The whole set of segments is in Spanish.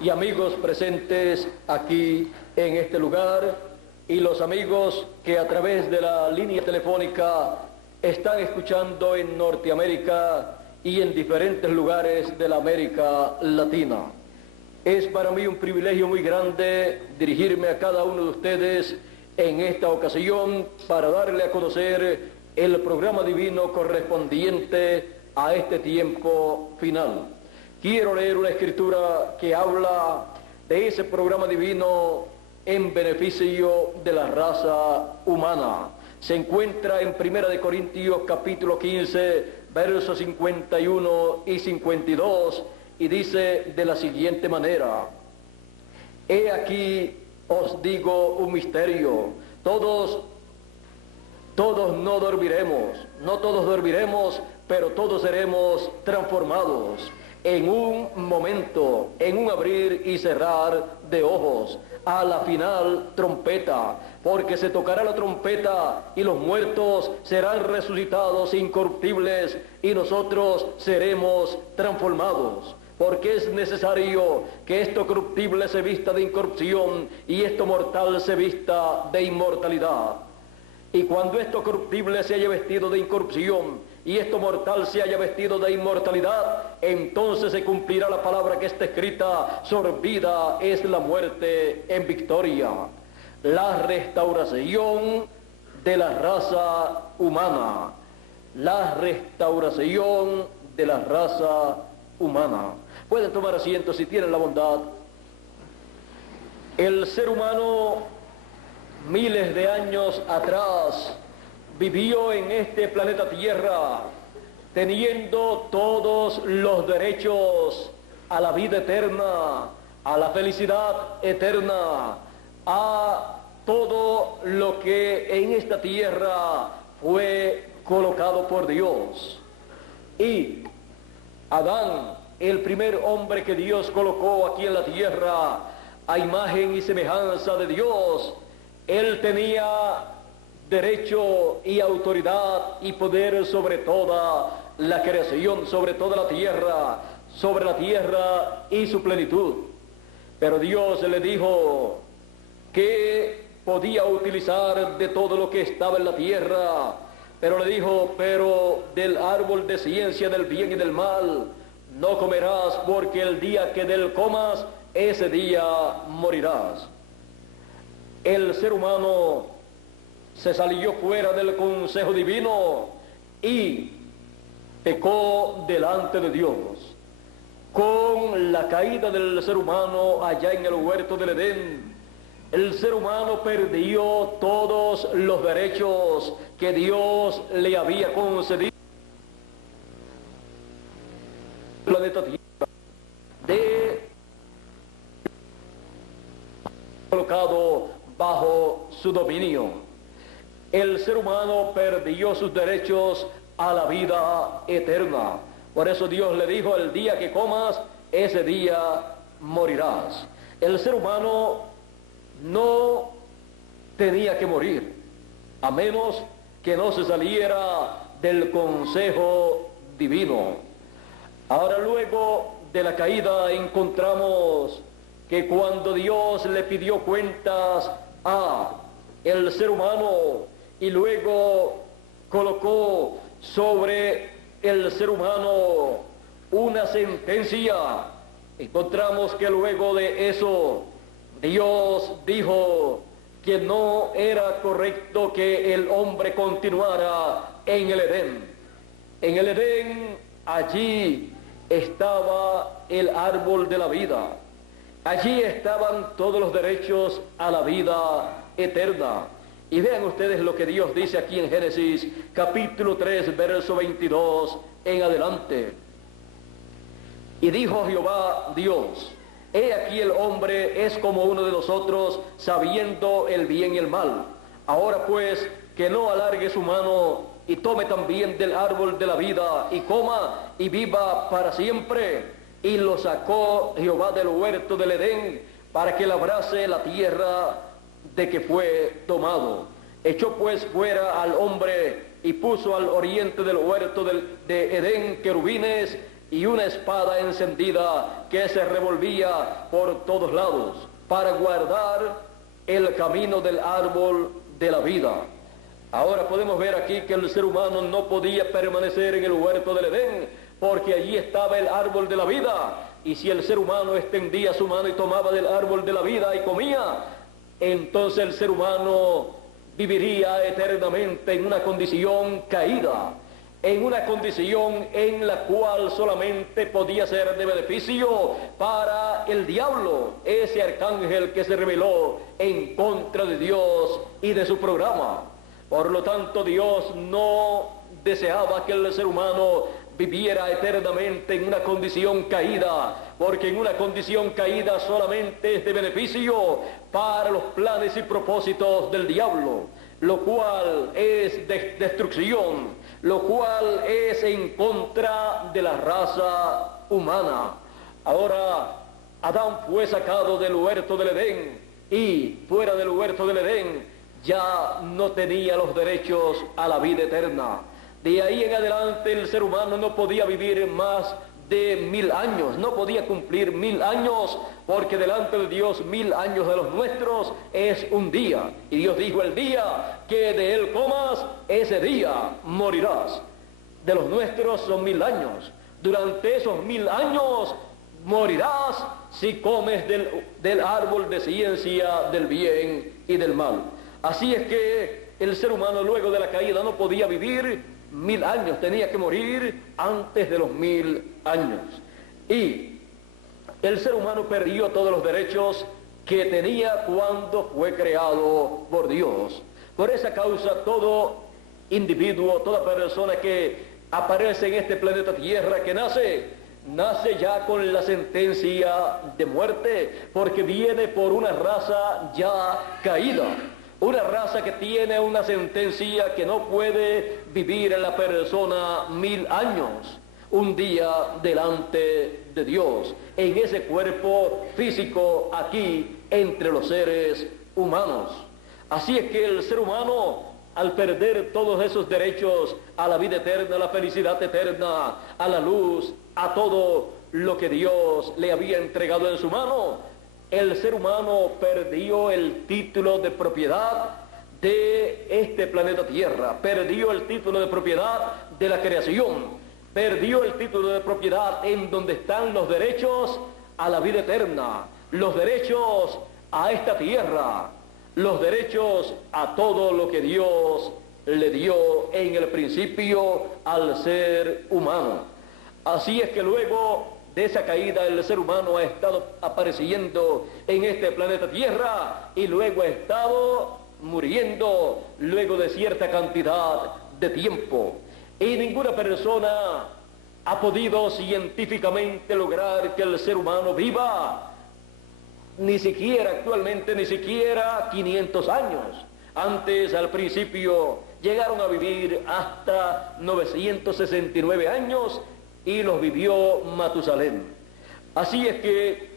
y amigos presentes aquí en este lugar, y los amigos que a través de la línea telefónica están escuchando en Norteamérica y en diferentes lugares de la América Latina. Es para mí un privilegio muy grande dirigirme a cada uno de ustedes en esta ocasión para darle a conocer el programa divino correspondiente a este tiempo final. Quiero leer una escritura que habla de ese programa divino en beneficio de la raza humana. Se encuentra en 1 Corintios capítulo 15, versos 51 y 52, y dice de la siguiente manera: He aquí os digo un misterio, todos no dormiremos, pero todos seremos transformados en un momento, en un abrir y cerrar de ojos, a la final trompeta, porque se tocará la trompeta y los muertos serán resucitados incorruptibles y nosotros seremos transformados. Porque es necesario que esto corruptible se vista de incorrupción y esto mortal se vista de inmortalidad. Y cuando esto corruptible se haya vestido de incorrupción y esto mortal se haya vestido de inmortalidad, entonces se cumplirá la palabra que está escrita: sorbida es la muerte en victoria. La restauración de la raza humana. La restauración de la raza humana. Pueden tomar asiento si tienen la bondad. El ser humano, miles de años atrás, vivió en este planeta Tierra teniendo todos los derechos a la vida eterna, a la felicidad eterna, a todo lo que en esta tierra fue colocado por Dios. Y Adán, el primer hombre que Dios colocó aquí en la tierra, a imagen y semejanza de Dios, él tenía derecho y autoridad y poder sobre toda la creación, sobre toda la tierra y su plenitud. Pero Dios le dijo que podía utilizar de todo lo que estaba en la tierra, pero le dijo: pero del árbol de ciencia del bien y del mal no comerás, porque el día que del comas, ese día morirás. El ser humano se salió fuera del consejo divino y pecó delante de Dios. Con la caída del ser humano allá en el huerto del Edén, el ser humano perdió todos los derechos que Dios le había concedido al planeta Tierra, de colocado bajo su dominio. El ser humano perdió sus derechos a la vida eterna. Por eso Dios le dijo: el día que comas, ese día morirás. El ser humano no tenía que morir, a menos que no se saliera del consejo divino. Ahora, luego de la caída, encontramos que cuando Dios le pidió cuentas a el ser humano y luego colocó sobre el ser humano una sentencia, encontramos que luego de eso Dios dijo que no era correcto que el hombre continuara en el Edén. En el Edén, allí estaba el árbol de la vida. Allí estaban todos los derechos a la vida eterna. Y vean ustedes lo que Dios dice aquí en Génesis capítulo 3, verso 22 en adelante. Y dijo Jehová Dios: he aquí el hombre es como uno de nosotros, sabiendo el bien y el mal. Ahora pues, que no alargue su mano y tome también del árbol de la vida y coma y viva para siempre. Y lo sacó Jehová del huerto del Edén para que labrase la tierra de que fue tomado. Echó pues fuera al hombre y puso al oriente del huerto de Edén querubines y una espada encendida que se revolvía por todos lados para guardar el camino del árbol de la vida. Ahora podemos ver aquí que el ser humano no podía permanecer en el huerto del Edén, porque allí estaba el árbol de la vida, y si el ser humano extendía su mano y tomaba del árbol de la vida y comía, entonces el ser humano viviría eternamente en una condición caída, en una condición en la cual solamente podía ser de beneficio para el diablo, ese arcángel que se rebeló en contra de Dios y de su programa. Por lo tanto, Dios no deseaba que el ser humano viviera eternamente en una condición caída, porque en una condición caída solamente es de beneficio para los planes y propósitos del diablo, lo cual es destrucción, lo cual es en contra de la raza humana. Ahora, Adán fue sacado del huerto del Edén, y fuera del huerto del Edén ya no tenía los derechos a la vida eterna. De ahí en adelante el ser humano no podía vivir más de 1000 años, no podía cumplir 1000 años, porque delante de Dios 1000 años de los nuestros es un día. Y Dios dijo: el día que de él comas, ese día morirás. De los nuestros son 1000 años. Durante esos 1000 años morirás si comes del árbol de ciencia del bien y del mal. Así es que el ser humano luego de la caída no podía vivir 1000 años, tenía que morir antes de los 1000 años. Y el ser humano perdió todos los derechos que tenía cuando fue creado por Dios. Por esa causa, todo individuo, toda persona que aparece en este planeta Tierra, que nace ya con la sentencia de muerte, porque viene por una raza ya caída. Una raza que tiene una sentencia que no puede vivir en la persona 1000 años, un día delante de Dios, en ese cuerpo físico aquí entre los seres humanos. Así es que el ser humano, al perder todos esos derechos a la vida eterna, a la felicidad eterna, a la luz, a todo lo que Dios le había entregado en su mano, el ser humano perdió el título de propiedad de este planeta Tierra, perdió el título de propiedad de la creación, perdió el título de propiedad en donde están los derechos a la vida eterna, los derechos a esta tierra, los derechos a todo lo que Dios le dio en el principio al ser humano. Así es que luego de esa caída el ser humano ha estado apareciendo en este planeta Tierra y luego ha estado muriendo luego de cierta cantidad de tiempo. Y ninguna persona ha podido científicamente lograr que el ser humano viva ni siquiera actualmente, ni siquiera 500 años. Antes, al principio, llegaron a vivir hasta 969 años y los vivió Matusalén. Así es que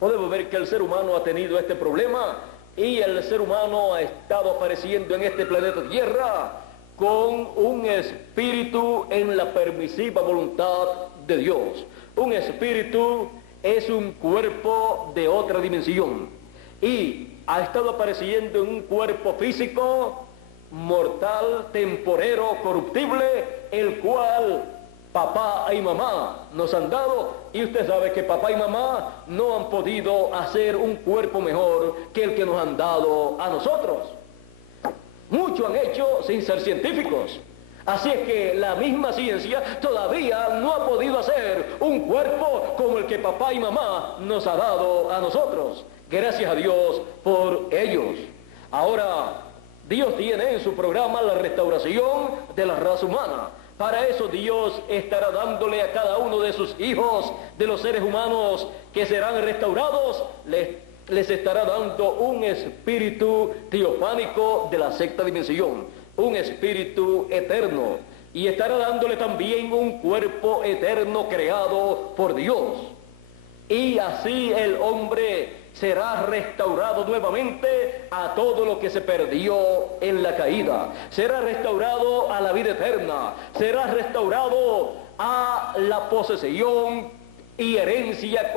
podemos ver que el ser humano ha tenido este problema y el ser humano ha estado apareciendo en este planeta Tierra con un espíritu en la permisiva voluntad de Dios. Un espíritu es un cuerpo de otra dimensión y ha estado apareciendo en un cuerpo físico mortal, temporero, corruptible, el cual papá y mamá nos han dado, y usted sabe que papá y mamá no han podido hacer un cuerpo mejor que el que nos han dado a nosotros. Mucho han hecho sin ser científicos. Así es que la misma ciencia todavía no ha podido hacer un cuerpo como el que papá y mamá nos ha dado a nosotros. Gracias a Dios por ellos. Ahora, Dios tiene en su programa la restauración de la raza humana. Para eso Dios estará dándole a cada uno de sus hijos, de los seres humanos que serán restaurados, les estará dando un espíritu teofánico de la sexta dimensión, un espíritu eterno, y estará dándole también un cuerpo eterno creado por Dios. Y así el hombre será restaurado nuevamente a todo lo que se perdió en la caída. Será restaurado a la vida eterna. Será restaurado a la posesión y herencia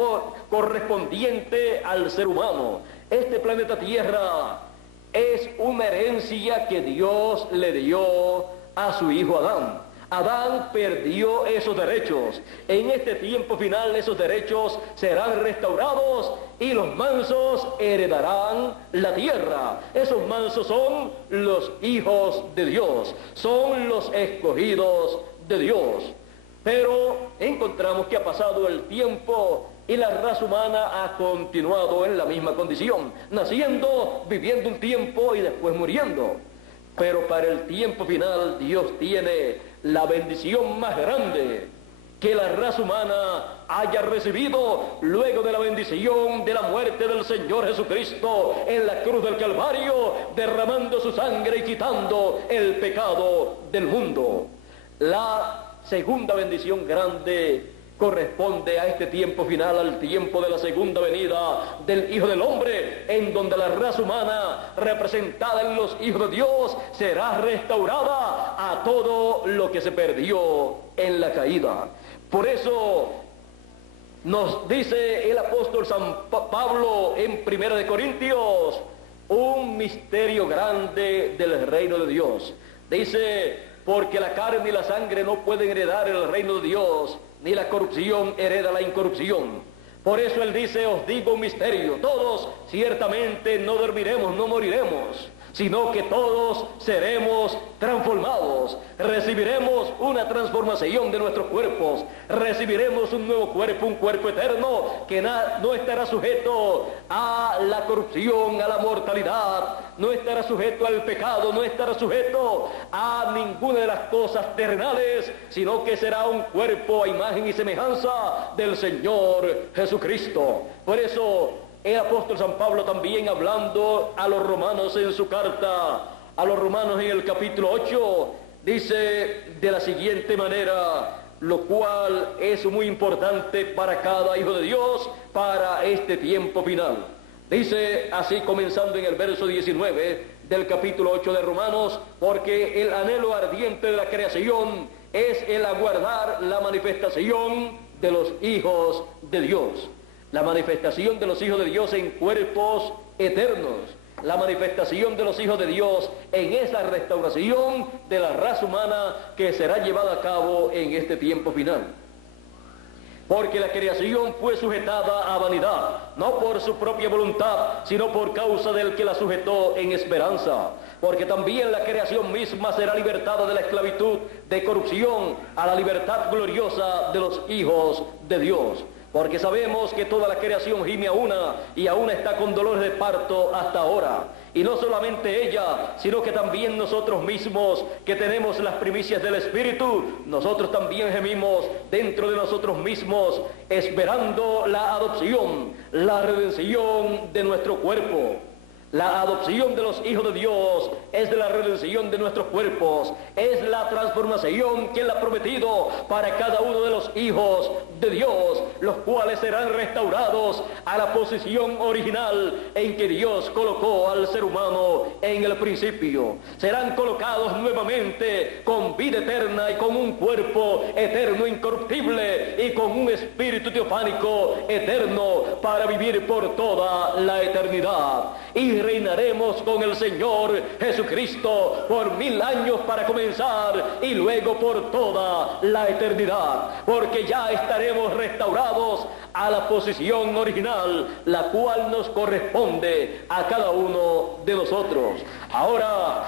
correspondiente al ser humano. Este planeta Tierra es una herencia que Dios le dio a su hijo Adán. Adán perdió esos derechos. En este tiempo final esos derechos serán restaurados y los mansos heredarán la tierra. Esos mansos son los hijos de Dios, son los escogidos de Dios. Pero encontramos que ha pasado el tiempo y la raza humana ha continuado en la misma condición, naciendo, viviendo un tiempo y después muriendo. Pero para el tiempo final Dios tiene la bendición más grande que la raza humana haya recibido luego de la bendición de la muerte del Señor Jesucristo en la cruz del Calvario, derramando su sangre y quitando el pecado del mundo. La segunda bendición grande corresponde a este tiempo final, al tiempo de la segunda venida del Hijo del Hombre, en donde la raza humana, representada en los hijos de Dios, será restaurada a todo lo que se perdió en la caída. Por eso nos dice el apóstol San Pablo en 1 Corintios, un misterio grande del reino de Dios. Dice, porque la carne y la sangre no pueden heredar el reino de Dios, ni la corrupción hereda la incorrupción. Por eso él dice, os digo un misterio, todos ciertamente no dormiremos, no moriremos, sino que todos seremos transformados, recibiremos una transformación de nuestros cuerpos, recibiremos un nuevo cuerpo, un cuerpo eterno que no estará sujeto a la corrupción, a la mortalidad, no estará sujeto al pecado, no estará sujeto a ninguna de las cosas terrenales, sino que será un cuerpo a imagen y semejanza del Señor Jesucristo. Por eso el apóstol San Pablo también, hablando a los romanos en su carta a los romanos en el capítulo 8, dice de la siguiente manera, lo cual es muy importante para cada hijo de Dios para este tiempo final. Dice así, comenzando en el verso 19 del capítulo 8 de Romanos, porque el anhelo ardiente de la creación es el aguardar la manifestación de los hijos de Dios. La manifestación de los hijos de Dios en cuerpos eternos, la manifestación de los hijos de Dios en esa restauración de la raza humana que será llevada a cabo en este tiempo final. Porque la creación fue sujetada a vanidad, no por su propia voluntad, sino por causa del que la sujetó en esperanza. Porque también la creación misma será libertada de la esclavitud de corrupción a la libertad gloriosa de los hijos de Dios. Porque sabemos que toda la creación gime a una y aún está con dolores de parto hasta ahora. Y no solamente ella, sino que también nosotros mismos, que tenemos las primicias del Espíritu, nosotros también gemimos dentro de nosotros mismos, esperando la adopción, la redención de nuestro cuerpo. La adopción de los hijos de Dios es de la redención de nuestros cuerpos, es la transformación que Él ha prometido para cada uno de los hijos de Dios, los cuales serán restaurados a la posición original en que Dios colocó al ser humano en el principio. Serán colocados nuevamente con vida eterna y con un cuerpo eterno incorruptible y con un espíritu teofánico eterno para vivir por toda la eternidad. Y reinaremos con el Señor Jesucristo por 1000 años para comenzar y luego por toda la eternidad, porque ya estaremos restaurados a la posición original, la cual nos corresponde a cada uno de nosotros. Ahora,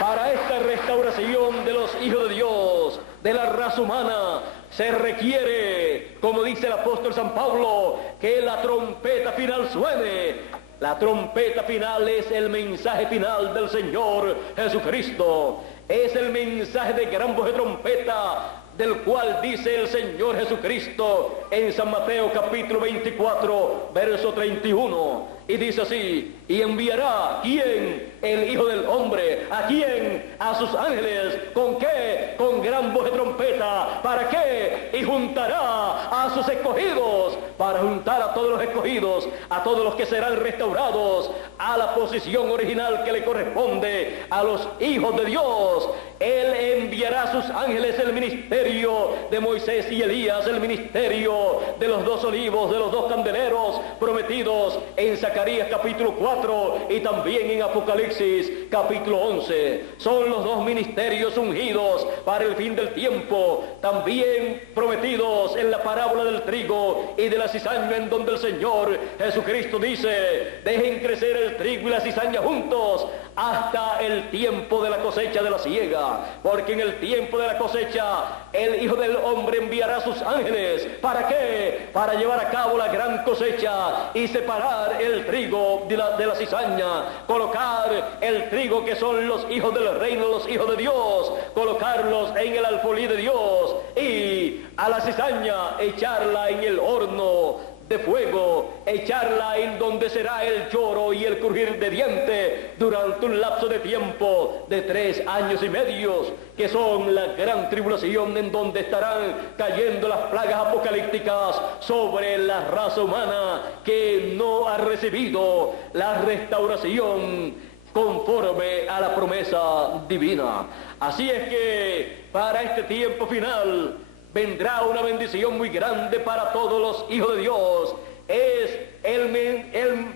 para esta restauración de los hijos de Dios, de la raza humana, se requiere, como dice el apóstol San Pablo, que la trompeta final suene. La trompeta final es el mensaje final del Señor Jesucristo. Es el mensaje de gran voz de trompeta, del cual dice el Señor Jesucristo en San Mateo capítulo 24, verso 31. Y dice así, y enviará, ¿quién? El Hijo del Hombre. ¿A quién? A sus ángeles. ¿Con qué? Con gran voz de trompeta. trompeta. ¿Para qué? Y juntará a sus escogidos, para juntar a todos los escogidos, a todos los que serán restaurados a la posición original que le corresponde a los hijos de Dios. Él enviará a sus ángeles, el ministerio de Moisés y Elías, el ministerio de los dos olivos, de los dos candeleros prometidos en Zacarías capítulo 4 y también en Apocalipsis capítulo 11. Son los dos ministerios ungidos para el fin del tiempo, también prometidos en la parábola del trigo y de la cizaña, en donde el Señor Jesucristo dice: dejen crecer el trigo y la cizaña juntos hasta el tiempo de la cosecha de la siega, porque en el tiempo de la cosecha el Hijo del Hombre enviará a sus ángeles. ¿Para qué? Para llevar a cabo la gran cosecha y separar el trigo de la cizaña, colocar el trigo que son los hijos del reino, los hijos de Dios, colocarlos en el alfolí de Dios, y a la cizaña echarla en el horno de fuego, echarla en donde será el lloro y el crujir de dientes durante un lapso de tiempo de 3 años y medio, que son la gran tribulación, en donde estarán cayendo las plagas apocalípticas sobre la raza humana que no ha recibido la restauración conforme a la promesa divina. Así es que para este tiempo final vendrá una bendición muy grande para todos los hijos de Dios. Es el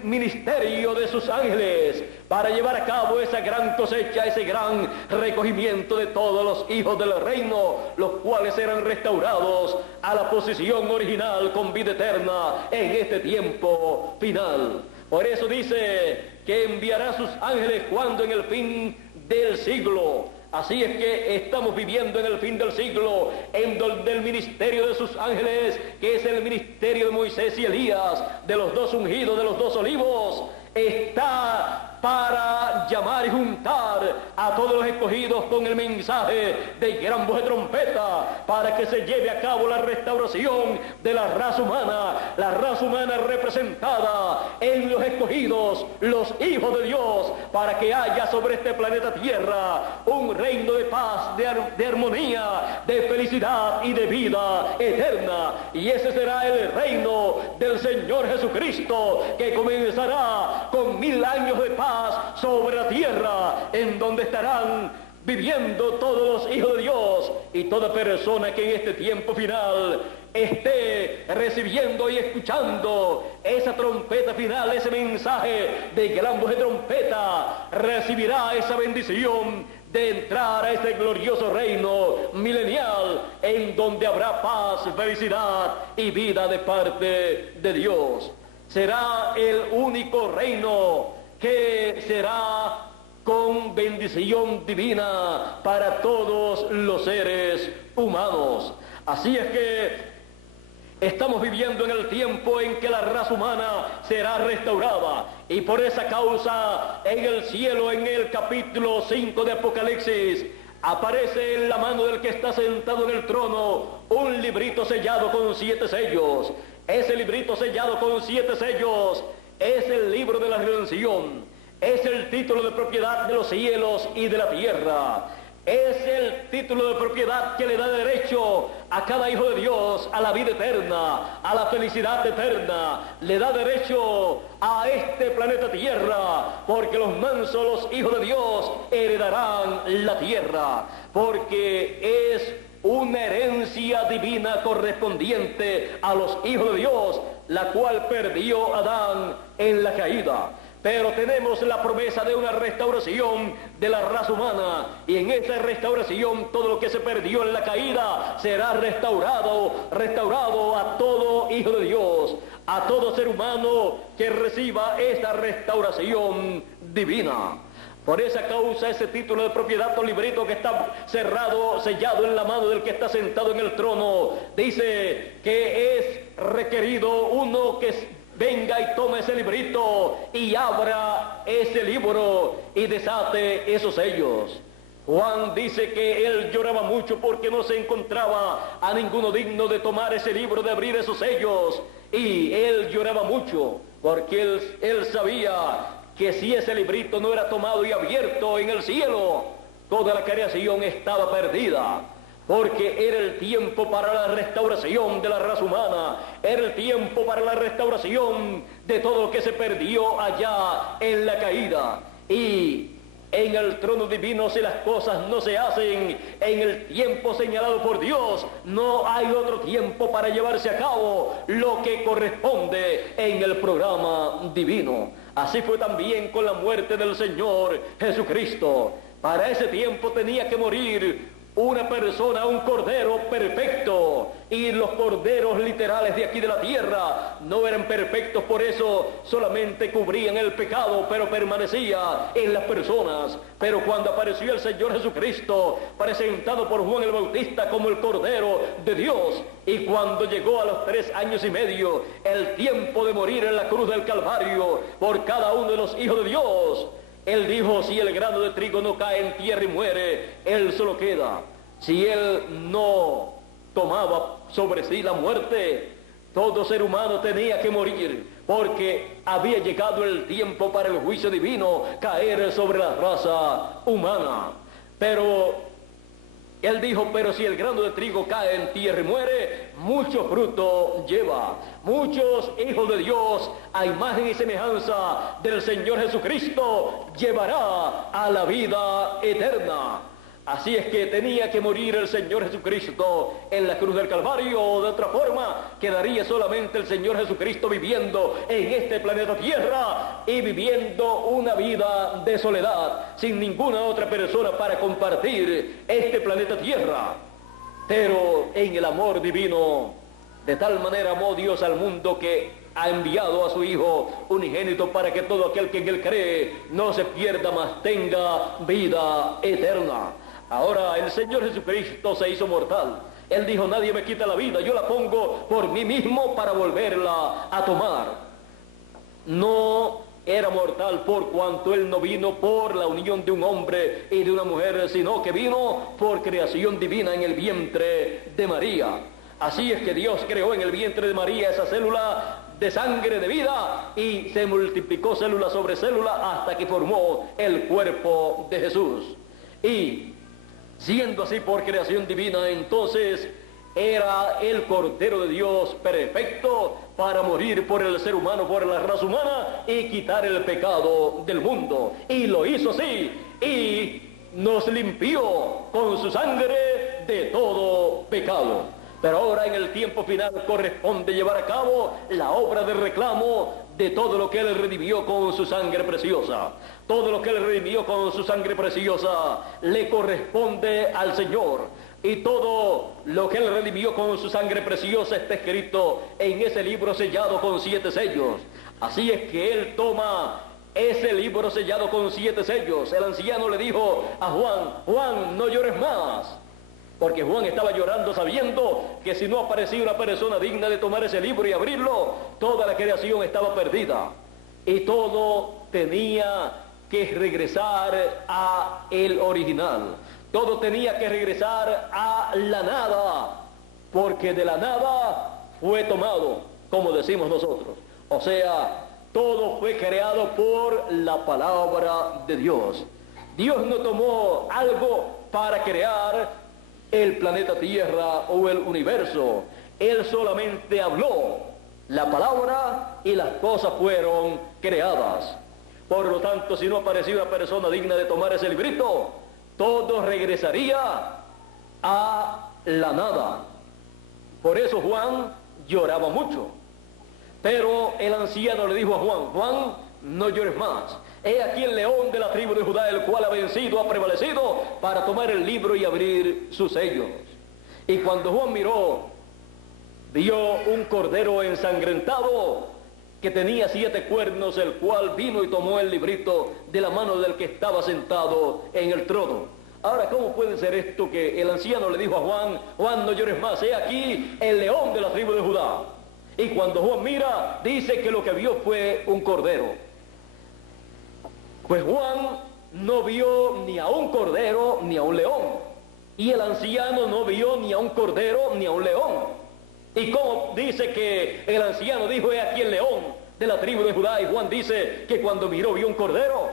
ministerio de sus ángeles para llevar a cabo esa gran cosecha, ese gran recogimiento de todos los hijos del reino, los cuales serán restaurados a la posición original con vida eterna en este tiempo final. Por eso dice que enviará a sus ángeles cuando en el fin del siglo. Así es que estamos viviendo en el fin del siglo, en donde el ministerio de sus ángeles, que es el ministerio de Moisés y Elías, de los dos ungidos, de los dos olivos, está para llamar y juntar a todos los escogidos con el mensaje de gran voz de trompeta, para que se lleve a cabo la restauración de la raza humana representada en los escogidos, los hijos de Dios, para que haya sobre este planeta Tierra un reino de paz, de armonía, de felicidad y de vida eterna. Y ese será el reino del Señor Jesucristo, que comenzará con 1000 años de paz sobre la tierra, en donde estarán viviendo todos los hijos de Dios, y toda persona que en este tiempo final esté recibiendo y escuchando esa trompeta final, ese mensaje de gran voz de trompeta, recibirá esa bendición de entrar a ese glorioso reino milenial, en donde habrá paz, felicidad y vida de parte de Dios. Será el único reino que será con bendición divina para todos los seres humanos. Así es que estamos viviendo en el tiempo en que la raza humana será restaurada, y por esa causa en el cielo, en el capítulo 5 de Apocalipsis, aparece en la mano del que está sentado en el trono un librito sellado con 7 sellos. Ese librito sellado con 7 sellos es el libro de la redención, es el título de propiedad de los cielos y de la tierra, es el título de propiedad que le da derecho a cada hijo de Dios a la vida eterna, a la felicidad eterna, le da derecho a este planeta Tierra, porque los mansos, los hijos de Dios, heredarán la tierra, porque es una herencia divina correspondiente a los hijos de Dios, la cual perdió Adán en la caída. Pero tenemos la promesa de una restauración de la raza humana, y en esa restauración todo lo que se perdió en la caída será restaurado a todo hijo de Dios, a todo ser humano que reciba esta restauración divina. Por esa causa, ese título de propiedad o librito que está cerrado, sellado en la mano del que está sentado en el trono, dice que es requerido uno que venga y tome ese librito y abra ese libro y desate esos sellos. Juan dice que él lloraba mucho porque no se encontraba a ninguno digno de tomar ese libro, de abrir esos sellos, y él lloraba mucho porque él sabía que si ese librito no era tomado y abierto en el cielo, toda la creación estaba perdida. porque era el tiempo para la restauración de la raza humana, era el tiempo para la restauración de todo lo que se perdió allá en la caída. Y en el trono divino, si las cosas no se hacen en el tiempo señalado por Dios, no hay otro tiempo para llevarse a cabo lo que corresponde en el programa divino. Así fue también con la muerte del Señor Jesucristo. Para ese tiempo tenía que morir una persona, un cordero perfecto, y los corderos literales de aquí de la tierra no eran perfectos, por eso solamente cubrían el pecado, pero permanecía en las personas. Pero cuando apareció el Señor Jesucristo, presentado por Juan el Bautista como el Cordero de Dios, y cuando llegó a los 3 años y medio, el tiempo de morir en la cruz del Calvario por cada uno de los hijos de Dios, Él dijo: si el grano de trigo no cae en tierra y muere, él solo queda. Si él no tomaba sobre sí la muerte, todo ser humano tenía que morir, porque había llegado el tiempo para el juicio divino caer sobre la raza humana. Pero él dijo: pero si el grano de trigo cae en tierra y muere, mucho fruto lleva. Muchos hijos de Dios, a imagen y semejanza del Señor Jesucristo, llevará a la vida eterna. Así es que tenía que morir el Señor Jesucristo en la cruz del Calvario, o de otra forma quedaría solamente el Señor Jesucristo viviendo en este planeta Tierra y viviendo una vida de soledad, sin ninguna otra persona para compartir este planeta Tierra. Pero en el amor divino, de tal manera amó Dios al mundo que ha enviado a su Hijo unigénito para que todo aquel que en Él cree no se pierda, mas tenga vida eterna. Ahora el Señor Jesucristo se hizo mortal. Él dijo: nadie me quita la vida, yo la pongo por mí mismo para volverla a tomar. No era mortal por cuanto Él no vino por la unión de un hombre y de una mujer, sino que vino por creación divina en el vientre de María. Así es que Dios creó en el vientre de María esa célula de sangre de vida, y se multiplicó célula sobre célula hasta que formó el cuerpo de Jesús. Y siendo así por creación divina, entonces era el Cordero de Dios perfecto para morir por el ser humano, por la raza humana, y quitar el pecado del mundo. Y lo hizo así, y nos limpió con su sangre de todo pecado. Pero ahora en el tiempo final corresponde llevar a cabo la obra de reclamo de todo lo que Él redimió con su sangre preciosa. Todo lo que Él redimió con su sangre preciosa le corresponde al Señor. Y todo lo que Él redimió con su sangre preciosa está escrito en ese libro sellado con 7 sellos. Así es que Él toma ese libro sellado con 7 sellos. El anciano le dijo a Juan: Juan, no llores más. Porque Juan estaba llorando sabiendo que si no aparecía una persona digna de tomar ese libro y abrirlo, toda la creación estaba perdida. Y todo tenía que regresar a el original. Todo tenía que regresar a la nada, porque de la nada fue tomado, como decimos nosotros. O sea, todo fue creado por la palabra de Dios. Dios no tomó algo para crear el planeta Tierra o el universo. Él solamente habló la palabra y las cosas fueron creadas. Por lo tanto, si no aparecía una persona digna de tomar ese librito, todo regresaría a la nada. Por eso Juan lloraba mucho. Pero el anciano le dijo a Juan: Juan, no llores más. He aquí el león de la tribu de Judá, el cual ha vencido, ha prevalecido para tomar el libro y abrir sus sellos. Y cuando Juan miró, vio un cordero ensangrentado que tenía 7 cuernos, el cual vino y tomó el librito de la mano del que estaba sentado en el trono. Ahora, ¿cómo puede ser esto que el anciano le dijo a Juan: Juan, no llores más, he aquí el león de la tribu de Judá? Y cuando Juan mira, dice que lo que vio fue un cordero. Pues Juan no vio ni a un cordero ni a un león. Y el anciano no vio ni a un cordero ni a un león. ¿Y cómo dice que el anciano dijo: he aquí el león de la tribu de Judá? Y Juan dice que cuando miró vio un cordero.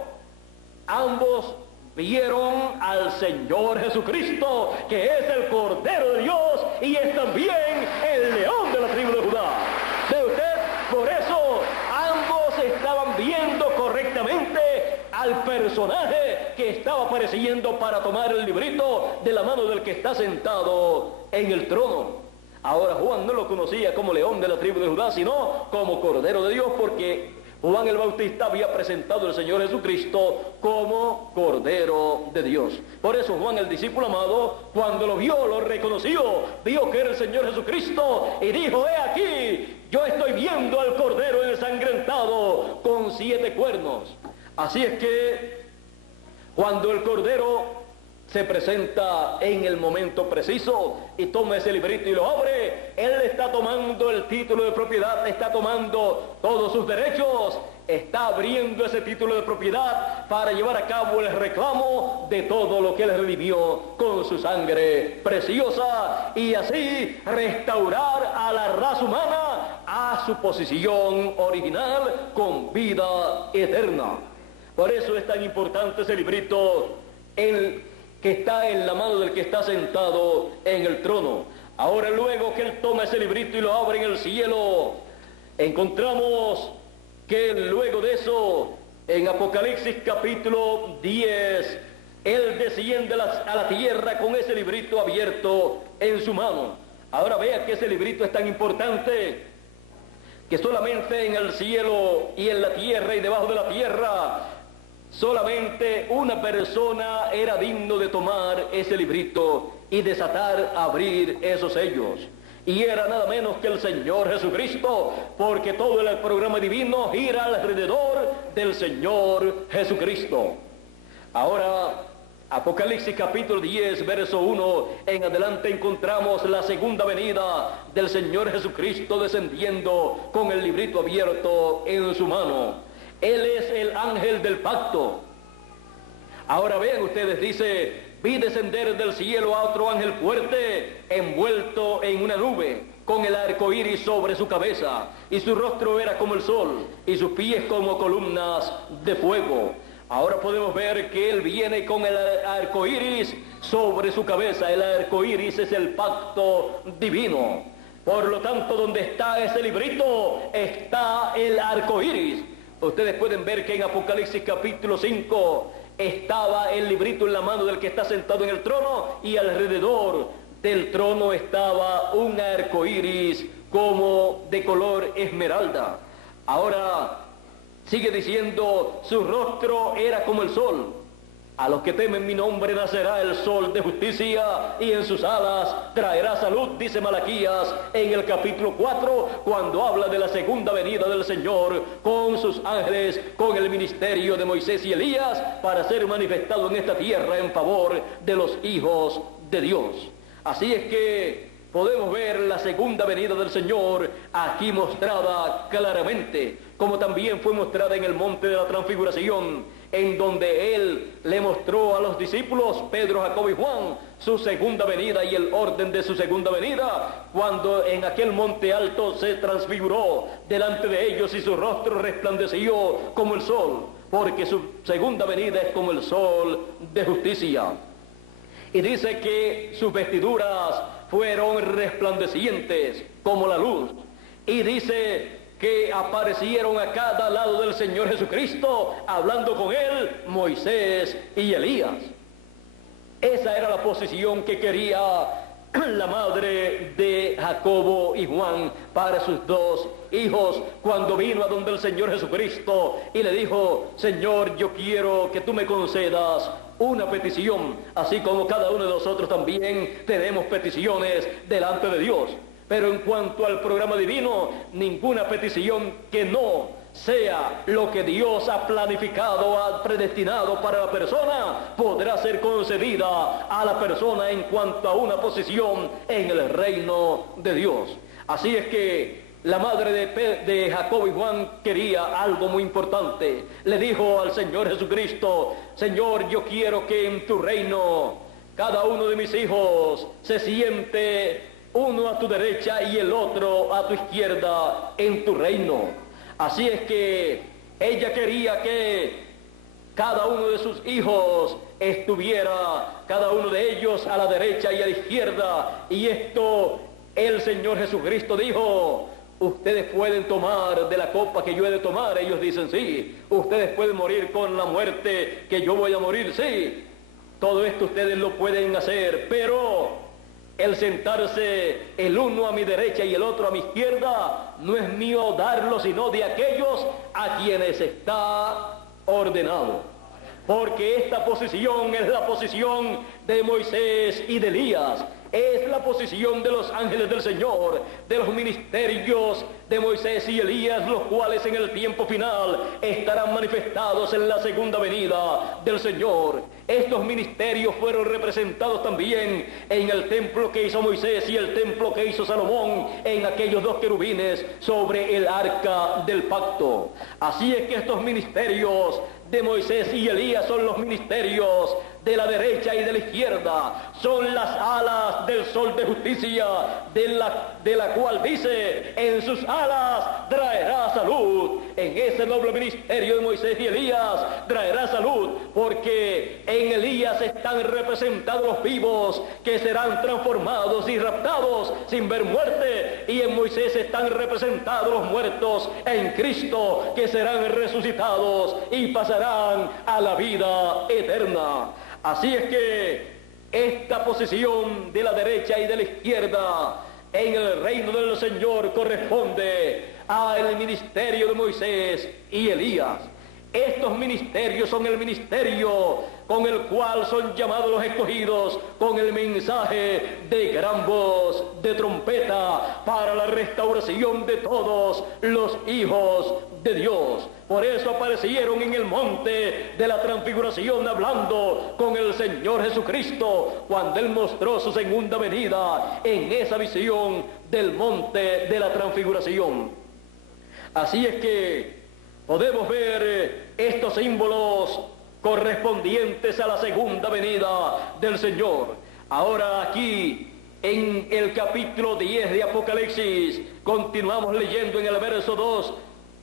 Ambos vieron al Señor Jesucristo, que es el Cordero de Dios y es también el león de la tribu de Judá. ¿Ve usted? Por eso ambos estaban viendo correctamente al personaje que estaba apareciendo para tomar el librito de la mano del que está sentado en el trono. Ahora Juan no lo conocía como león de la tribu de Judá, sino como Cordero de Dios, porque Juan el Bautista había presentado al Señor Jesucristo como Cordero de Dios. Por eso Juan, el discípulo amado, cuando lo vio, lo reconoció, vio que era el Señor Jesucristo y dijo: he aquí, yo estoy viendo al Cordero ensangrentado con 7 cuernos. Así es que cuando el Cordero se presenta en el momento preciso y toma ese librito y lo abre, él está tomando el título de propiedad, está tomando todos sus derechos, está abriendo ese título de propiedad para llevar a cabo el reclamo de todo lo que él redimió con su sangre preciosa, y así restaurar a la raza humana a su posición original con vida eterna. Por eso es tan importante ese librito, que está en la mano del que está sentado en el trono. Ahora, luego que él toma ese librito y lo abre en el cielo, encontramos que luego de eso, en Apocalipsis capítulo 10, él desciende a la tierra con ese librito abierto en su mano. Ahora vea que ese librito es tan importante que solamente en el cielo y en la tierra y debajo de la tierra, solamente una persona era digno de tomar ese librito y desatar, abrir esos sellos. Y era nada menos que el Señor Jesucristo, porque todo el programa divino gira alrededor del Señor Jesucristo. Ahora, Apocalipsis capítulo 10, verso 1 en adelante, encontramos la segunda venida del Señor Jesucristo descendiendo con el librito abierto en su mano. Él es el ángel del pacto. Ahora vean ustedes, dice: vi descender del cielo a otro ángel fuerte, envuelto en una nube, con el arco iris sobre su cabeza, y su rostro era como el sol, y sus pies como columnas de fuego. Ahora podemos ver que él viene con el arco iris sobre su cabeza. El arco iris es el pacto divino. Por lo tanto, donde está ese librito, está el arco iris. Ustedes pueden ver que en Apocalipsis capítulo 5 estaba el librito en la mano del que está sentado en el trono, y alrededor del trono estaba un arco iris como de color esmeralda. Ahora sigue diciendo: su rostro era como el sol. A los que temen mi nombre nacerá el sol de justicia, y en sus alas traerá salud, dice Malaquías en el capítulo 4, cuando habla de la segunda venida del Señor con sus ángeles, con el ministerio de Moisés y Elías, para ser manifestado en esta tierra en favor de los hijos de Dios. Así es que podemos ver la segunda venida del Señor aquí mostrada claramente, como también fue mostrada en el monte de la transfiguración, en donde él le mostró a los discípulos, Pedro, Jacobo y Juan, su segunda venida y el orden de su segunda venida, cuando en aquel monte alto se transfiguró delante de ellos y su rostro resplandeció como el sol, porque su segunda venida es como el sol de justicia. Y dice que sus vestiduras fueron resplandecientes como la luz. Y dice que aparecieron a cada lado del Señor Jesucristo, hablando con él, Moisés y Elías. Esa era la posición que quería la madre de Jacobo y Juan para sus dos hijos, cuando vino a donde el Señor Jesucristo y le dijo: Señor, yo quiero que tú me concedas una petición, así como cada uno de nosotros también tenemos peticiones delante de Dios. Pero en cuanto al programa divino, ninguna petición que no sea lo que Dios ha planificado, ha predestinado para la persona, podrá ser concedida a la persona en cuanto a una posición en el reino de Dios. Así es que la madre de Jacobo y Juan quería algo muy importante. Le dijo al Señor Jesucristo: Señor, yo quiero que en tu reino cada uno de mis hijos se siente uno a tu derecha y el otro a tu izquierda en tu reino. Así es que ella quería que cada uno de sus hijos estuviera cada uno de ellos a la derecha y a la izquierda. Y esto el Señor Jesucristo dijo: ustedes pueden tomar de la copa que yo he de tomar. Ellos dicen sí. Ustedes pueden morir con la muerte que yo voy a morir, sí. Todo esto ustedes lo pueden hacer, pero el sentarse el uno a mi derecha y el otro a mi izquierda no es mío darlo, sino de aquellos a quienes está ordenado. Porque esta posición es la posición de Moisés y de Elías. Es la posición de los ángeles del Señor, de los ministerios de Moisés y Elías, los cuales en el tiempo final estarán manifestados en la segunda venida del Señor. Estos ministerios fueron representados también en el templo que hizo Moisés y el templo que hizo Salomón, en aquellos dos querubines sobre el arca del pacto. Así es que estos ministerios de Moisés y Elías son los ministerios de la derecha y de la izquierda, son las alas del sol de justicia, de la cual dice: en sus alas traerá salud. En ese noble ministerio de Moisés y Elías traerá salud, porque en Elías están representados los vivos que serán transformados y raptados sin ver muerte, y en Moisés están representados los muertos en Cristo que serán resucitados y pasarán a la vida eterna. Así es que esta posición de la derecha y de la izquierda en el reino del Señor corresponde al ministerio de Moisés y Elías. Estos ministerios son el ministerio con el cual son llamados los escogidos con el mensaje de gran voz de trompeta para la restauración de todos los hijos de Dios. Por eso aparecieron en el monte de la transfiguración hablando con el Señor Jesucristo cuando Él mostró su segunda venida en esa visión del monte de la transfiguración. Así es que podemos ver estos símbolos correspondientes a la segunda venida del Señor. Ahora aquí en el capítulo 10 de Apocalipsis continuamos leyendo en el verso 2.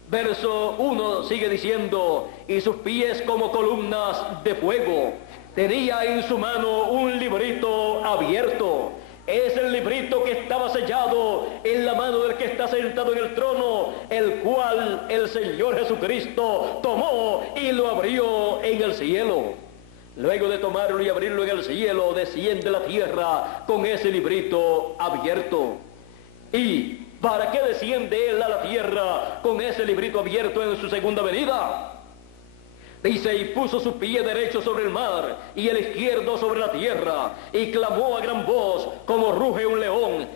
Verso 1 sigue diciendo: y sus pies como columnas de fuego. Tenía en su mano un librito abierto. Es el librito que estaba sellado en la mano del que está sentado en el trono, el cual el Señor Jesucristo tomó y lo abrió en el cielo. Luego de tomarlo y abrirlo en el cielo, desciende a la tierra con ese librito abierto. ¿Y para qué desciende Él a la tierra con ese librito abierto en su segunda venida? Dice: y puso su pie derecho sobre el mar y el izquierdo sobre la tierra, y clamó a gran voz como ruge un león.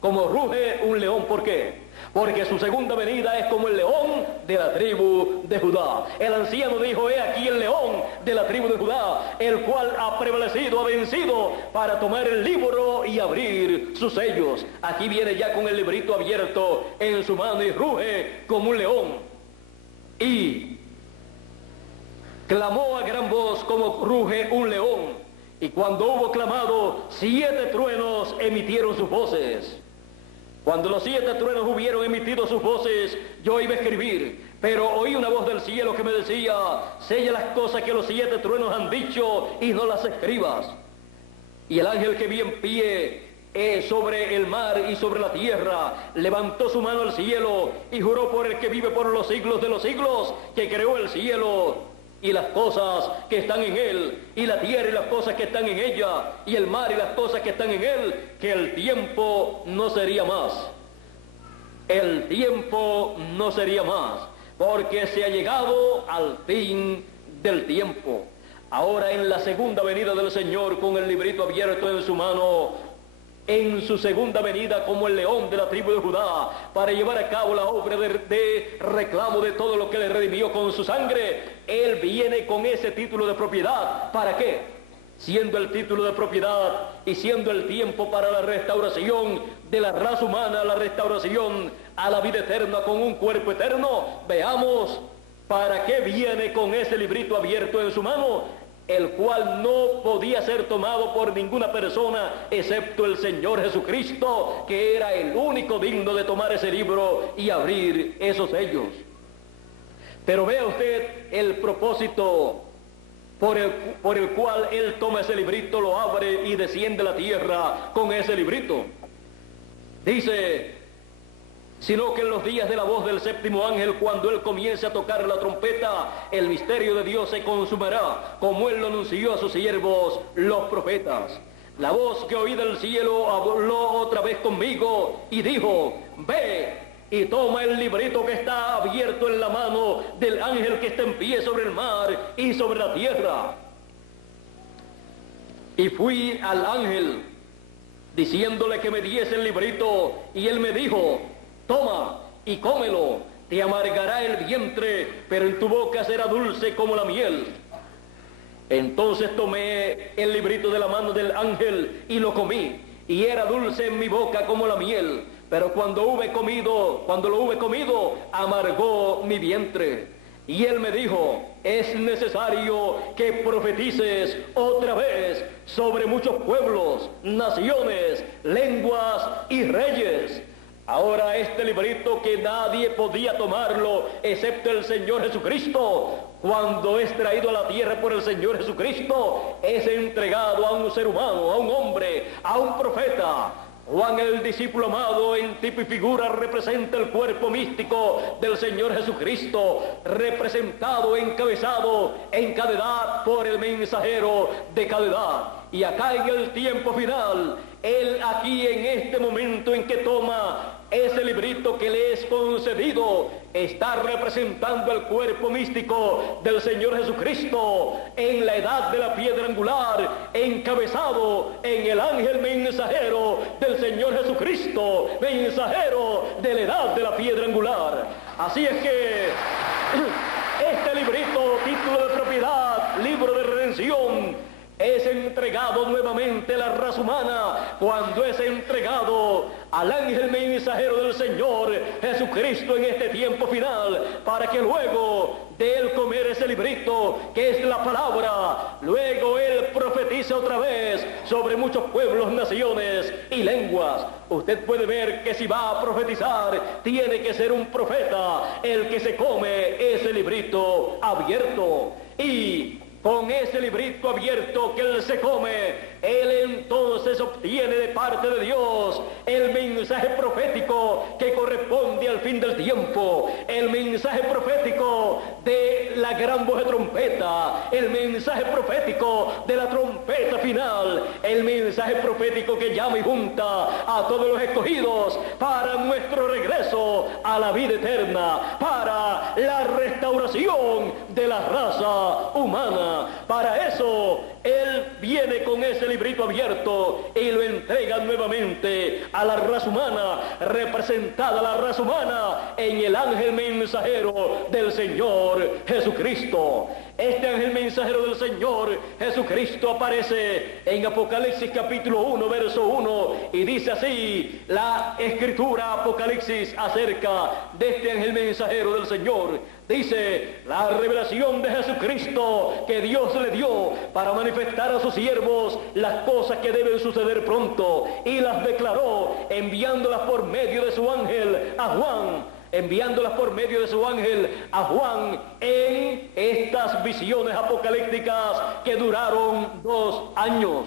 Como ruge un león, ¿por qué? Porque su segunda venida es como el león de la tribu de Judá. El anciano dijo: he aquí el león de la tribu de Judá, el cual ha prevalecido, ha vencido para tomar el libro y abrir sus sellos. Aquí viene ya con el librito abierto en su mano y ruge como un león. Y clamó a gran voz como ruge un león. Y cuando hubo clamado, 7 truenos emitieron sus voces. Cuando los 7 truenos hubieron emitido sus voces, yo iba a escribir, pero oí una voz del cielo que me decía: sella las cosas que los 7 truenos han dicho y no las escribas. Y el ángel que vi en pie sobre el mar y sobre la tierra levantó su mano al cielo y juró por el que vive por los siglos de los siglos, que creó el cielo y las cosas que están en él, y la tierra y las cosas que están en ella, y el mar y las cosas que están en él, que el tiempo no sería más. El tiempo no sería más, porque se ha llegado al fin del tiempo. Ahora en la segunda venida del Señor, con el librito abierto en su mano, en su segunda venida como el león de la tribu de Judá, para llevar a cabo la obra de reclamo de todo lo que le redimió con su sangre, Él viene con ese título de propiedad. ¿Para qué? Siendo el título de propiedad y siendo el tiempo para la restauración de la raza humana, la restauración a la vida eterna con un cuerpo eterno, veamos para qué viene con ese librito abierto en su mano, el cual no podía ser tomado por ninguna persona excepto el Señor Jesucristo, que era el único digno de tomar ese libro y abrir esos sellos. Pero vea usted el propósito por el cual él toma ese librito, lo abre y desciende a la tierra con ese librito. Dice, sino que en los días de la voz del séptimo ángel, cuando él comience a tocar la trompeta, el misterio de Dios se consumará, como él lo anunció a sus siervos, los profetas. La voz que oí del cielo habló otra vez conmigo y dijo, ve y toma el librito que está abierto en la mano del ángel que está en pie sobre el mar y sobre la tierra. Y fui al ángel, diciéndole que me diese el librito, y él me dijo, toma y cómelo, te amargará el vientre, pero en tu boca será dulce como la miel. Entonces tomé el librito de la mano del ángel y lo comí, y era dulce en mi boca como la miel, pero cuando lo hube comido, amargó mi vientre. Y él me dijo, es necesario que profetices otra vez sobre muchos pueblos, naciones, lenguas y reyes. Ahora este librito, que nadie podía tomarlo excepto el Señor Jesucristo, cuando es traído a la tierra por el Señor Jesucristo, es entregado a un ser humano, a un hombre, a un profeta. Juan, el discípulo amado, en tipo y figura representa el cuerpo místico del Señor Jesucristo, representado, encabezado en cada edad por el mensajero de cada edad. Y acá en el tiempo final, él aquí en este momento en que toma ese librito que le es concedido, está representando el cuerpo místico del Señor Jesucristo en la edad de la piedra angular, encabezado en el ángel mensajero del Señor Jesucristo, mensajero de la edad de la piedra angular. Así es que este librito, título de propiedad, libro de redención, es entregado nuevamente a la raza humana cuando es entregado al ángel mensajero del Señor Jesucristo en este tiempo final, para que luego de él comer ese librito que es la palabra, luego él profetice otra vez sobre muchos pueblos, naciones y lenguas. Usted puede ver que si va a profetizar, tiene que ser un profeta el que se come ese librito abierto. Y con ese librito abierto que él se come, él entonces obtiene de parte de Dios el mensaje profético que corresponde al fin del tiempo, el mensaje profético de la gran voz de trompeta, el mensaje profético de la trompeta final, el mensaje profético que llama y junta a todos los escogidos para nuestro regreso a la vida eterna, para la restauración de la raza humana. Para eso él viene con ese librito abierto y lo entrega nuevamente a la raza humana, representada la raza humana en el ángel mensajero del Señor Jesucristo. Este ángel mensajero del Señor Jesucristo aparece en Apocalipsis capítulo 1, verso 1, y dice así la escritura Apocalipsis acerca de este ángel mensajero del Señor. Dice, la revelación de Jesucristo que Dios le dio para manifestar a sus siervos las cosas que deben suceder pronto, y las declaró enviándolas por medio de su ángel a Juan, en estas visiones apocalípticas que duraron 2 años.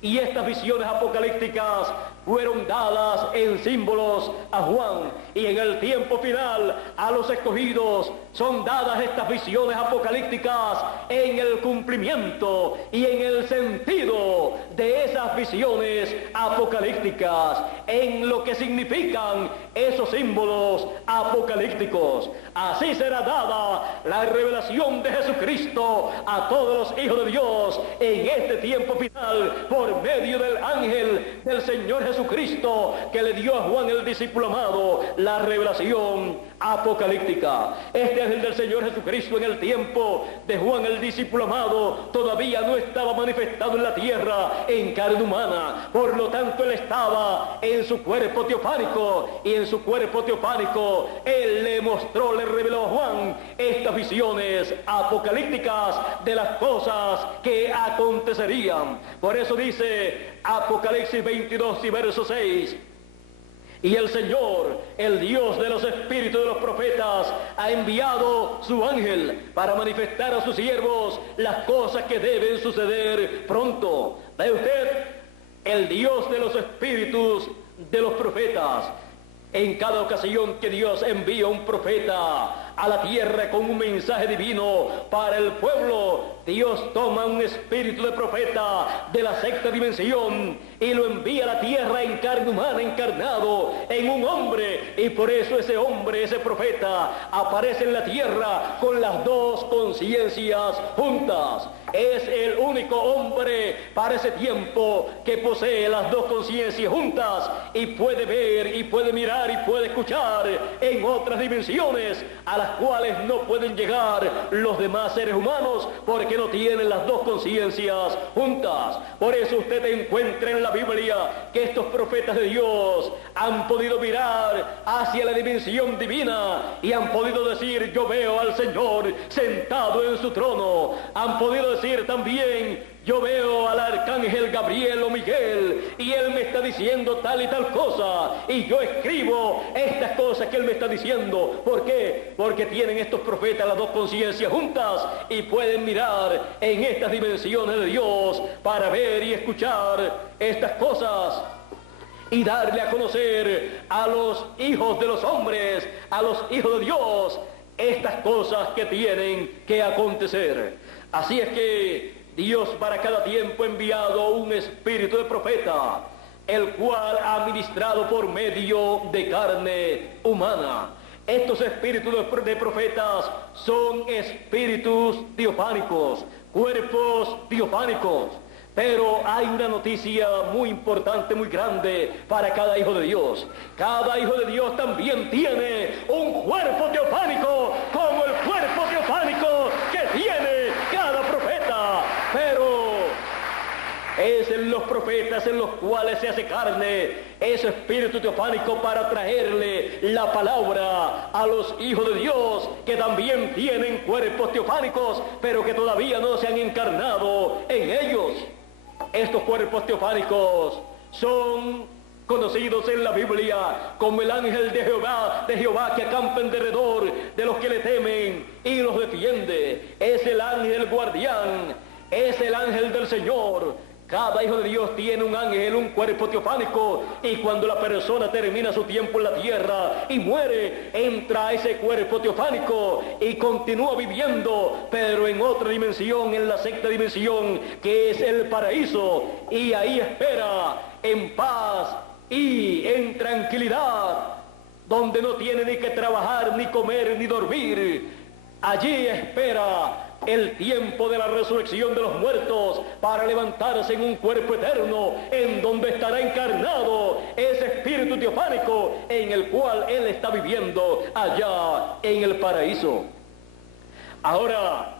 Y estas visiones apocalípticas fueron dadas en símbolos a Juan, y en el tiempo final a los escogidos son dadas estas visiones apocalípticas en el cumplimiento y en el sentido de esas visiones apocalípticas, en lo que significan esos símbolos apocalípticos. Así será dada la revelación de Jesucristo a todos los hijos de Dios en este tiempo final por medio del ángel del Señor Jesucristo que le dio a Juan el discípulo amado la revelación apocalíptica. Este ángel del Señor Jesucristo en el tiempo de Juan el discípulo amado todavía no estaba manifestado en la tierra en carne humana, por lo tanto él estaba en su cuerpo teofánico, y en su cuerpo teofánico él le mostró, le reveló a Juan estas visiones apocalípticas de las cosas que acontecerían. Por eso dice Apocalipsis 22 y verso 6: Y el Señor, el Dios de los espíritus de los profetas, ha enviado su ángel para manifestar a sus siervos las cosas que deben suceder pronto. ¿Ve usted? El Dios de los espíritus de los profetas. En cada ocasión que Dios envía un profeta a la tierra con un mensaje divino para el pueblo, Dios toma un espíritu de profeta de la sexta dimensión y lo envía a la tierra en carne humana, encarnado en un hombre, y por eso ese hombre, ese profeta, aparece en la tierra con las dos conciencias juntas. Es el único hombre para ese tiempo que posee las dos conciencias juntas y puede ver y puede mirar y puede escuchar en otras dimensiones a las cuales no pueden llegar los demás seres humanos porque no tienen las dos conciencias juntas. Por eso usted encuentra en la Biblia que estos profetas de Dios han podido mirar hacia la dimensión divina y han podido decir: yo veo al Señor sentado en su trono. Han podido decir también: yo veo al arcángel Gabriel o Miguel y él me está diciendo tal y tal cosa, y yo escribo estas cosas que él me está diciendo. ¿Por qué? Porque tienen estos profetas las dos conciencias juntas y pueden mirar en estas dimensiones de Dios para ver y escuchar estas cosas y darle a conocer a los hijos de los hombres, a los hijos de Dios, estas cosas que tienen que acontecer. Así es que Dios para cada tiempo ha enviado un espíritu de profeta, el cual ha ministrado por medio de carne humana. Estos espíritus de profetas son espíritus teofánicos, cuerpos teofánicos. Pero hay una noticia muy importante, muy grande para cada hijo de Dios. Cada hijo de Dios también tiene un cuerpo teofánico, como el cuerpo teofánico que tiene cada profeta. Pero es en los profetas en los cuales se hace carne ese espíritu teofánico para traerle la palabra a los hijos de Dios que también tienen cuerpos teofánicos, pero que todavía no se han encarnado en ellos. Estos cuerpos teofánicos son conocidos en la Biblia como el ángel de Jehová que acampa en derredor de los que le temen y los defiende. Es el ángel guardián, es el ángel del Señor. Cada hijo de Dios tiene un ángel, un cuerpo teofánico, y cuando la persona termina su tiempo en la tierra y muere, entra a ese cuerpo teofánico y continúa viviendo, pero en otra dimensión, en la sexta dimensión, que es el paraíso, y ahí espera en paz y en tranquilidad, donde no tiene ni que trabajar, ni comer, ni dormir. Allí espera el tiempo de la resurrección de los muertos para levantarse en un cuerpo eterno en donde estará encarnado ese espíritu teofánico en el cual él está viviendo allá en el paraíso. Ahora,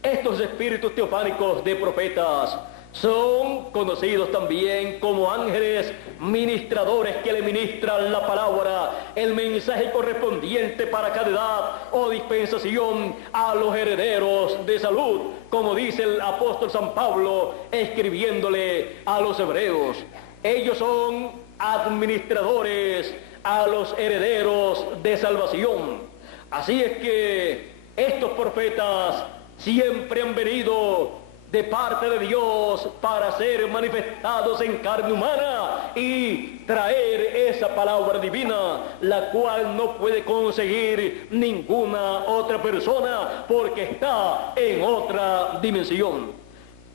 estos espíritus teofánicos de profetas son conocidos también como ángeles ministradores que le ministran la palabra, el mensaje correspondiente para cada edad o dispensación a los herederos de salud, como dice el apóstol San Pablo escribiéndole a los hebreos. Ellos son administradores a los herederos de salvación. Así es que estos profetas siempre han venido de parte de Dios para ser manifestados en carne humana y traer esa palabra divina, la cual no puede conseguir ninguna otra persona porque está en otra dimensión.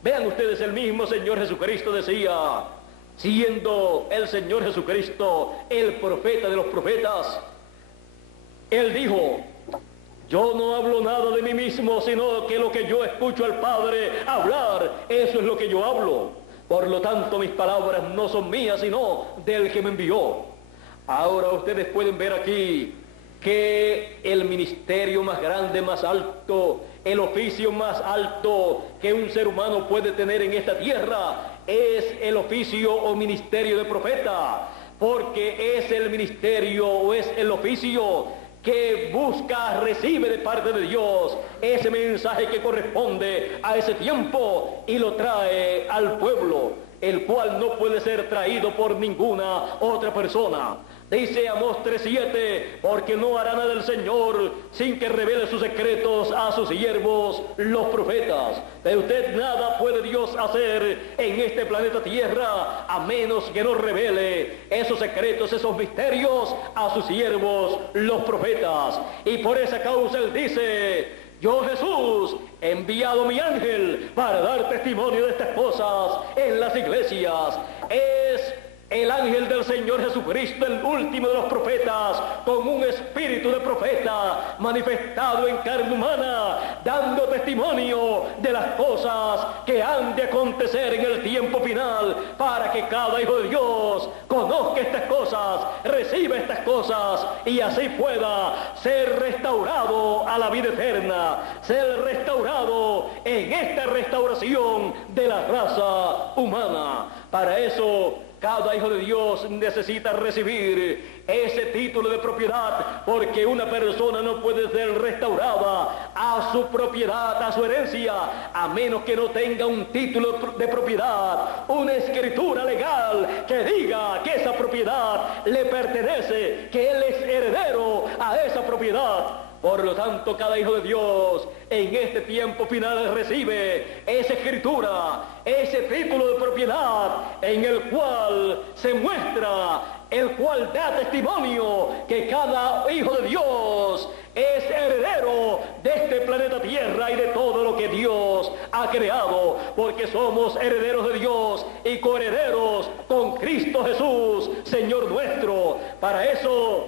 Vean ustedes, el mismo Señor Jesucristo decía, siendo el Señor Jesucristo el profeta de los profetas, Él dijo: yo no hablo nada de mí mismo, sino que lo que yo escucho al Padre hablar, eso es lo que yo hablo. Por lo tanto, mis palabras no son mías, sino del que me envió. Ahora ustedes pueden ver aquí que el ministerio más grande, más alto, el oficio más alto que un ser humano puede tener en esta tierra es el oficio o ministerio de profeta, porque es el ministerio o es el oficio que busca, recibe de parte de Dios ese mensaje que corresponde a ese tiempo y lo trae al pueblo. el cual no puede ser traído por ninguna otra persona. Dice Amós 3:7, porque no hará nada el Señor sin que revele sus secretos a sus siervos, los profetas. De usted nada puede Dios hacer en este planeta Tierra, a menos que nos revele esos secretos, esos misterios a sus siervos, los profetas. Y por esa causa Él dice: yo, Jesús, he enviado mi ángel para dar testimonio de estas cosas en las iglesias. Es el ángel del Señor Jesucristo, el último de los profetas, con un espíritu de profeta manifestado en carne humana, dando testimonio de las cosas que han de acontecer en el tiempo final, para que cada hijo de Dios conozca estas cosas, reciba estas cosas, y así pueda ser restaurado a la vida eterna, ser restaurado en esta restauración de la raza humana. Para eso, cada hijo de Dios necesita recibir ese título de propiedad, porque una persona no puede ser restaurada a su propiedad, a su herencia, a menos que no tenga un título de propiedad, una escritura legal que diga que esa propiedad le pertenece, que él es heredero a esa propiedad. Por lo tanto, cada hijo de Dios en este tiempo final recibe esa escritura, ese título de propiedad, en el cual se muestra, el cual da testimonio que cada hijo de Dios es heredero de este planeta Tierra y de todo lo que Dios ha creado, porque somos herederos de Dios y coherederos con Cristo Jesús, Señor nuestro. Para eso,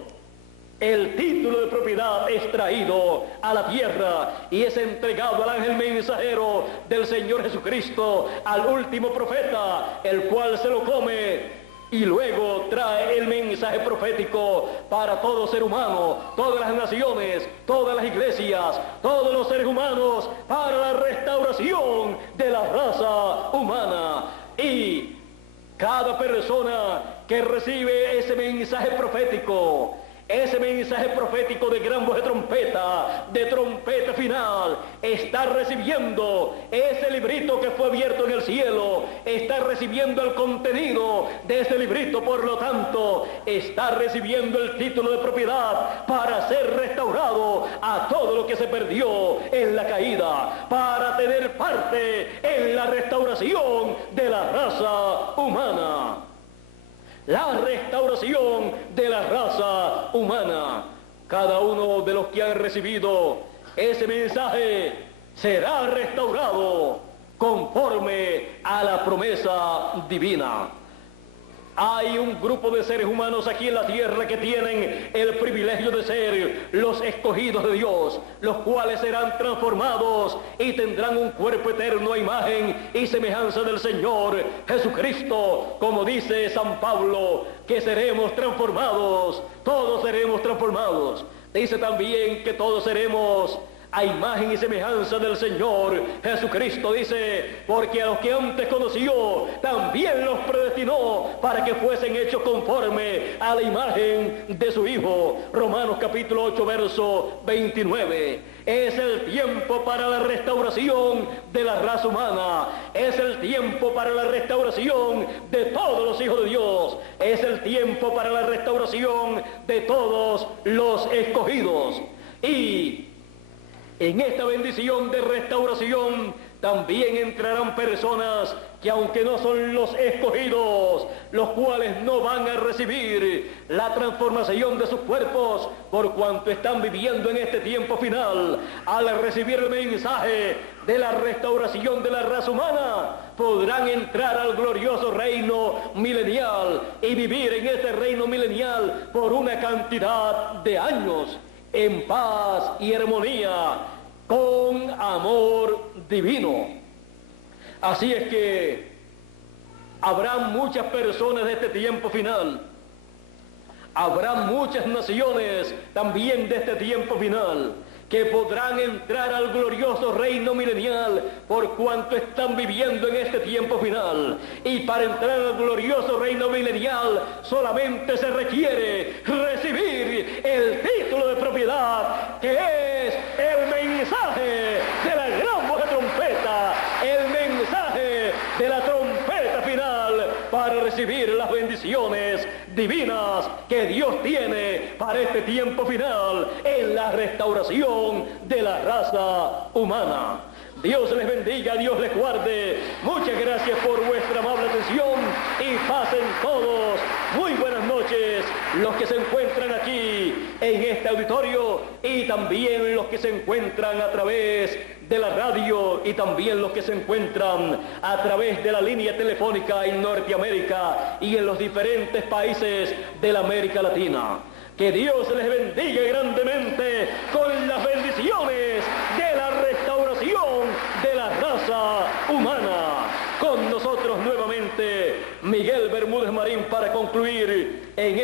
el título de propiedad es traído a la tierra y es entregado al ángel mensajero del Señor Jesucristo, al último profeta, el cual se lo come y luego trae el mensaje profético para todo ser humano, todas las naciones, todas las iglesias, todos los seres humanos, para la restauración de la raza humana. Y cada persona que recibe ese mensaje profético, ese mensaje profético de gran voz de trompeta final, está recibiendo ese librito que fue abierto en el cielo, está recibiendo el contenido de ese librito. Por lo tanto, está recibiendo el título de propiedad para ser restaurado a todo lo que se perdió en la caída, para tener parte en la restauración de la raza humana. La restauración de la raza humana. Cada uno de los que han recibido ese mensaje será restaurado conforme a la promesa divina. Hay un grupo de seres humanos aquí en la tierra que tienen el privilegio de ser los escogidos de Dios, los cuales serán transformados y tendrán un cuerpo eterno a imagen y semejanza del Señor Jesucristo, como dice San Pablo, que seremos transformados, todos seremos transformados. Dice también que todos seremos a imagen y semejanza del Señor Jesucristo. Dice, porque a los que antes conoció, también los predestinó para que fuesen hechos conforme a la imagen de su Hijo. Romanos capítulo 8, verso 29. Es el tiempo para la restauración de la raza humana. Es el tiempo para la restauración de todos los hijos de Dios. Es el tiempo para la restauración de todos los escogidos. Y en esta bendición de restauración también entrarán personas que, aunque no son los escogidos, los cuales no van a recibir la transformación de sus cuerpos por cuanto están viviendo en este tiempo final, al recibir el mensaje de la restauración de la raza humana, podrán entrar al glorioso reino milenial y vivir en este reino milenial por una cantidad de años, en paz y armonía, con amor divino. Así es que habrá muchas personas de este tiempo final, habrá muchas naciones también de este tiempo final, que podrán entrar al glorioso reino milenial por cuanto están viviendo en este tiempo final. Y para entrar al glorioso reino milenial solamente se requiere recibir el título de propiedad, que es el mensaje de la gran voz de trompeta, el mensaje de la trompeta final divinas que Dios tiene para este tiempo final en la restauración de la raza humana. Dios les bendiga, Dios les guarde. Muchas gracias por vuestra amable atención y pasen todos muy buenas noches los que se encuentran aquí en este auditorio y también los que se encuentran a través de la radio y también los que se encuentran a través de la línea telefónica en Norteamérica y en los diferentes países de la América Latina. Que Dios les bendiga grandemente con las bendiciones de la restauración de la raza humana. Con nosotros nuevamente Miguel Bermúdez Marín para concluir en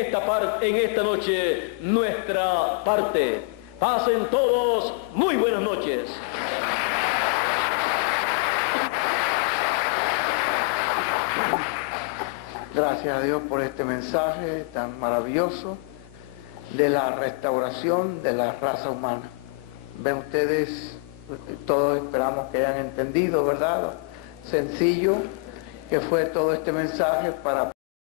esta noche nuestra parte. Pasen todos muy buenas noches. Gracias a Dios por este mensaje tan maravilloso de la restauración de la raza humana. Ven ustedes, todos esperamos que hayan entendido, ¿verdad? Sencillo que fue todo este mensaje para